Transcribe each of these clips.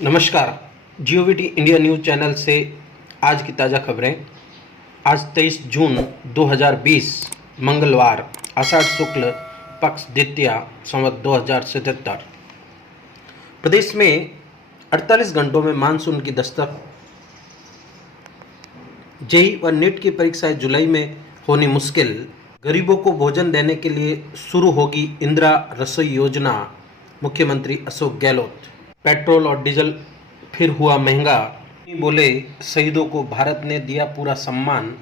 नमस्कार। जीओवीटी India news channel से आज की ताज़ा खबरें। आज 23 जून 2020 मंगलवार, आषाढ़ शुक्ल पक्ष द्वितीया, संवत 2077। प्रदेश में 48 घंटों में मानसून की दस्तक। जेईई व नीट की परीक्षाएं जुलाई में होनी मुश्किल। गरीबों को भोजन देने के लिए शुरू होगी इंदिरा रसोई योजना, मुख्यमंत्री अशोक गहलोत। पेट्रोल और डीजल फिर हुआ महंगा, बोले शहीदों को भारत ने दिया पूरा सम्मान।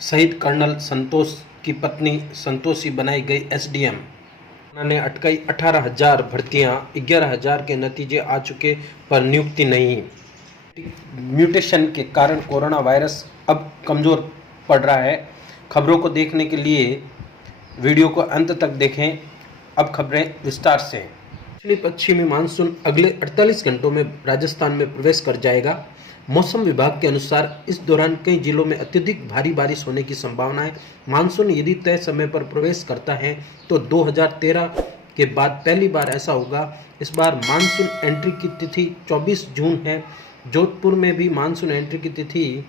शहीद कर्नल संतोष की पत्नी संतोषी बनाई गई एसडीएम। उन्होंने अटकाई 18,000 भर्तियां, 11,000 के नतीजे आ चुके पर नियुक्ति नहीं। म्यूटेशन के कारण कोरोना वायरस अब कमज़ोर पड़ रहा है। खबरों को देखने के लिए वीडियो को अंत तक देखें। अब खबरें विस्तार से। दक्षिणी पश्चिमी मानसून अगले 48 घंटों में राजस्थान में प्रवेश कर जाएगा। मौसम विभाग के अनुसार इस दौरान कई जिलों में अत्यधिक भारी बारिश होने की संभावना है। मानसून यदि तय समय पर प्रवेश करता है तो 2013 के बाद पहली बार ऐसा होगा। इस बार मानसून एंट्री की तिथि 24 जून है। जोधपुर में भी मानसून एंट्री की तिथि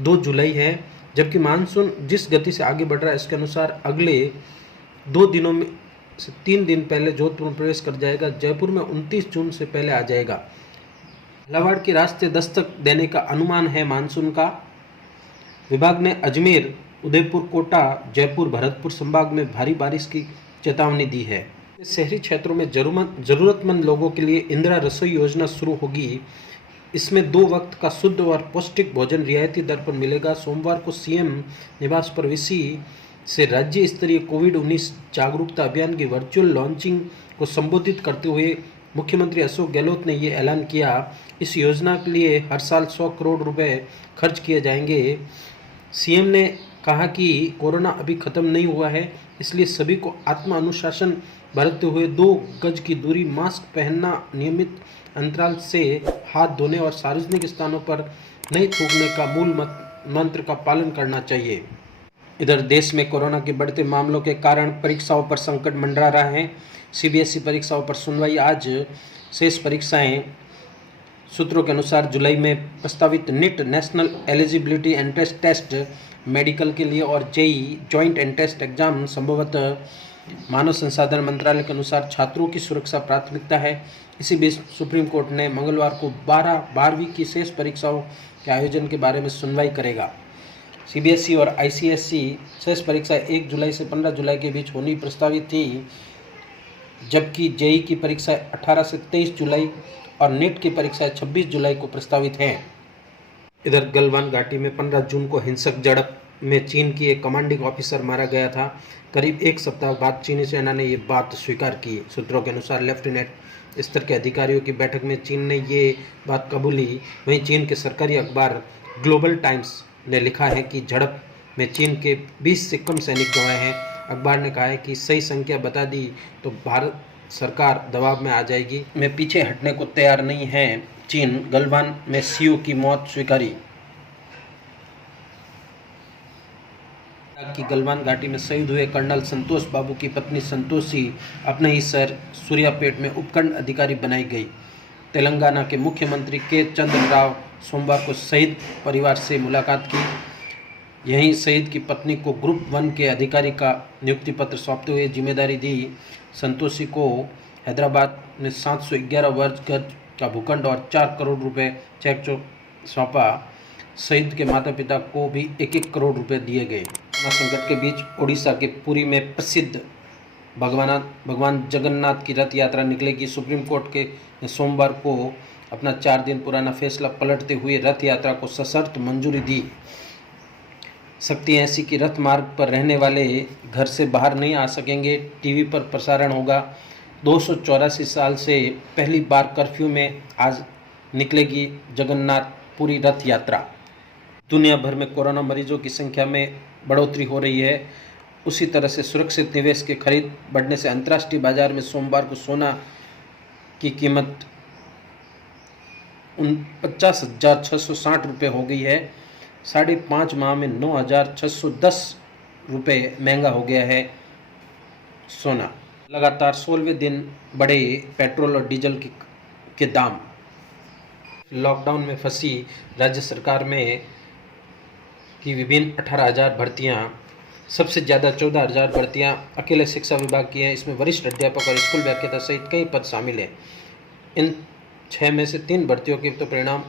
2 जुलाई है। जबकि मानसून जिस गति से आगे बढ़ रहा है इसके अनुसार अगले 2 दिनों में से 3 दिन पहले जोधपुर में प्रवेश कर जाएगा। जयपुर में 29 जून से पहले आ जाएगा। झालावाड़ के रास्ते दस्तक देने का अनुमान है मानसून का। विभाग ने अजमेर, उदयपुर, कोटा, जयपुर, भरतपुर संभाग में भारी बारिश की चेतावनी दी है। शहरी क्षेत्रों में जरूरतमंद लोगों के लिए इंदिरा रसोई योजना शुरू होगी। इसमें 2 वक्त का शुद्ध और पौष्टिक भोजन रियायती दर पर मिलेगा। सोमवार को सीएम निवास पर वीसी से राज्य स्तरीय कोविड-19 जागरूकता अभियान की वर्चुअल लॉन्चिंग को संबोधित करते हुए मुख्यमंत्री अशोक गहलोत ने ये ऐलान किया। इस योजना के लिए हर साल 100 करोड़ रुपए खर्च किए जाएंगे। सीएम ने कहा कि कोरोना अभी खत्म नहीं हुआ है, इसलिए सभी को आत्म अनुशासन बरतते हुए 2 गज की दूरी, मास्क पहनना, नियमित अंतराल से हाथ धोने और सार्वजनिक स्थानों पर नहीं थूकने का मूल मंत्र का पालन करना चाहिए। इधर देश में कोरोना के बढ़ते मामलों के कारण परीक्षाओं पर संकट मंडरा रहा है। सीबीएसई परीक्षाओं पर सुनवाई आज। शेष परीक्षाएं सूत्रों के अनुसार जुलाई में प्रस्तावित NEET, national eligibility entrance test medical के लिए और जेईई जॉइंट एंट्रेंस एग्जाम संभवतः। मानव संसाधन मंत्रालय के अनुसार छात्रों की सुरक्षा प्राथमिकता है। इसी बीच सुप्रीम कोर्ट ने मंगलवार को 12वीं की शेष परीक्षाओं के आयोजन के बारे में सुनवाई करेगा। सीबीएसई और आईसीएसई शेष परीक्षा 1 जुलाई से 15 जुलाई के बीच होनी प्रस्तावित थी, जबकि जेईई की परीक्षा 18 से 23 जुलाई और नीट की परीक्षा 26 जुलाई को प्रस्तावित हैं। इधर गलवान घाटी में 15 जून को हिंसक झड़प में चीन की एक कमांडिंग ऑफिसर मारा गया था। करीब 1 सप्ताह बाद चीनी सेना ने ये बात स्वीकार की। सूत्रों के अनुसार लेफ्टिनेंट स्तर के अधिकारियों की बैठक में चीन ने ये बात कबूली। वहीं चीन के सरकारी अखबार ग्लोबल टाइम्स ने लिखा है कि झड़प में चीन के 20 से कम सैनिक गंवाए हैं। अखबार ने कहा है कि सही संख्या बता दी तो भारत सरकार दबाव में आ जाएगी। मैं पीछे हटने को तैयार नहीं है। चीन गलवान में सीओ की मौत स्वीकारी। की गलवान घाटी में शहीद हुए कर्नल संतोष बाबू की पत्नी संतोषी अपने ही शहर सूर्यापेट में उपखंड अधिकारी बनाई गई। तेलंगाना के मुख्यमंत्री के चंद्र राव सोमवार को शहीद परिवार से मुलाकात की। यहीं शहीद की पत्नी को ग्रुप 1 के अधिकारी का नियुक्ति पत्र सौंपते हुए जिम्मेदारी दी। संतोषी को हैदराबाद ने 711 वर्ग गज का भूखंड और 4 करोड़ रुपए चेक सौंपा। शहीद के माता पिता को भी 1-1 करोड़ रुपए दिए गए। कोरोना संकट के बीच ओडिशा के पुरी में प्रसिद्ध भगवान जगन्नाथ की रथ यात्रा निकलेगी। सुप्रीम कोर्ट के सोमवार को अपना 4 दिन पुराना फैसला पलटते हुए रथ यात्रा को सशर्त मंजूरी दी। शक्ति ऐसी कि रथ मार्ग पर रहने वाले घर से बाहर नहीं आ सकेंगे। टीवी पर प्रसारण होगा। 284 साल से पहली बार कर्फ्यू में आज निकलेगी जगन्नाथ पुरी रथ यात्रा। दुनिया भर में कोरोना मरीजों की संख्या में बढ़ोतरी हो रही है। उसी तरह से सुरक्षित निवेश की खरीद बढ़ने से अंतर्राष्ट्रीय बाजार में सोमवार को सोना की कीमत 49,660 रुपये हो गई है। 5.5 माह में 9,610 रुपये महंगा हो गया है सोना। लगातार 16वें दिन बढ़े पेट्रोल और डीजल के दाम। लॉकडाउन में फंसी राज्य सरकार में की विभिन्न 18,000 भर्तियां, सबसे ज़्यादा 14,000 भर्तियां अकेले शिक्षा विभाग की हैं। इसमें वरिष्ठ अध्यापक और स्कूल व्याख्याता सहित कई पद शामिल हैं। इन 6 में से 3 भर्तियों के तो परिणाम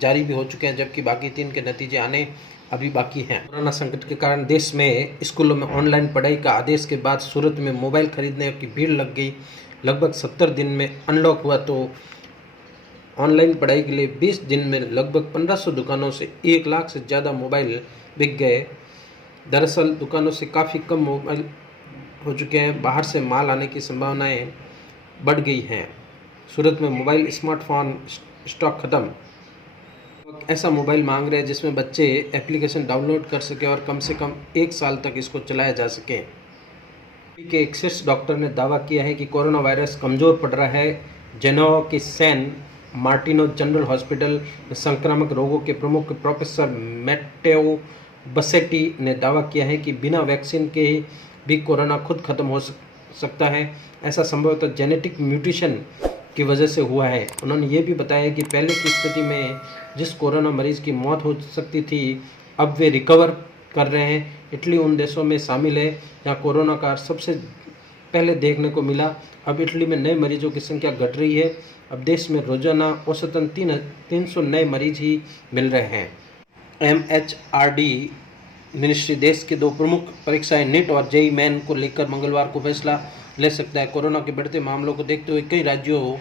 जारी भी हो चुके हैं, जबकि बाकी 3 के नतीजे आने अभी बाकी हैं। कोरोना संकट के कारण देश में स्कूलों में ऑनलाइन पढ़ाई का आदेश के बाद सूरत में मोबाइल खरीदने की भीड़ लग गई। लगभग 70 दिन में अनलॉक हुआ तो ऑनलाइन पढ़ाई के लिए 20 दिन में लगभग 1500 दुकानों से 1 लाख से ज़्यादा मोबाइल बिक गए। दरअसल दुकानों से काफ़ी कम मोबाइल हो चुके हैं। बाहर से माल आने की संभावनाएं बढ़ गई हैं। सूरत में मोबाइल स्मार्टफोन स्टॉक खत्म। ऐसा मोबाइल मांग रहे हैं जिसमें बच्चे एप्लीकेशन डाउनलोड कर सके और कम से कम 1 साल तक इसको चलाया जा सके। के एक शीर्ष डॉक्टर ने दावा किया है कि कोरोना वायरस कमज़ोर पड़ रहा है। जेनोवा की सैन मार्टिनो जनरल हॉस्पिटल में संक्रामक रोगों के प्रमुख प्रोफेसर मैटेओ बसेटी ने दावा किया है कि बिना वैक्सीन के भी कोरोना खुद खत्म हो सकता है। ऐसा संभवतः जेनेटिक म्यूटेशन की वजह से हुआ है। उन्होंने ये भी बताया कि पहले की स्थिति में जिस कोरोना मरीज की मौत हो सकती थी, अब वे रिकवर कर रहे हैं। इटली उन देशों में शामिल है जहाँ कोरोना का सबसे पहले देखने को मिला। अब इटली में नए मरीजों की संख्या घट रही है। अब देश में रोजाना औसतन 300 नए मरीज ही मिल रहे हैं। MHRD मिनिस्ट्री देश के 2 प्रमुख परीक्षाएं नीट और जेईई मेन को लेकर मंगलवार को फैसला ले सकता है। कोरोना के बढ़ते मामलों को देखते हुए कई राज्यों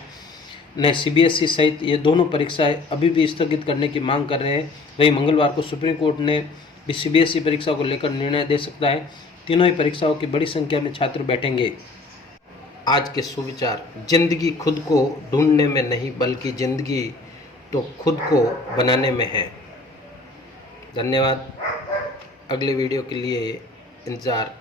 ने CBSE सहित ये दोनों परीक्षाएं अभी भी स्थगित करने की मांग कर रहे हैं। वहीं मंगलवार को सुप्रीम कोर्ट ने भी CBSE परीक्षा को लेकर निर्णय दे सकता है। तीनों ही परीक्षाओं की बड़ी संख्या में छात्र बैठेंगे। आज के सुविचार: जिंदगी खुद को ढूंढने में नहीं बल्कि जिंदगी तो खुद को बनाने में है। धन्यवाद। अगले वीडियो के लिए इंतज़ार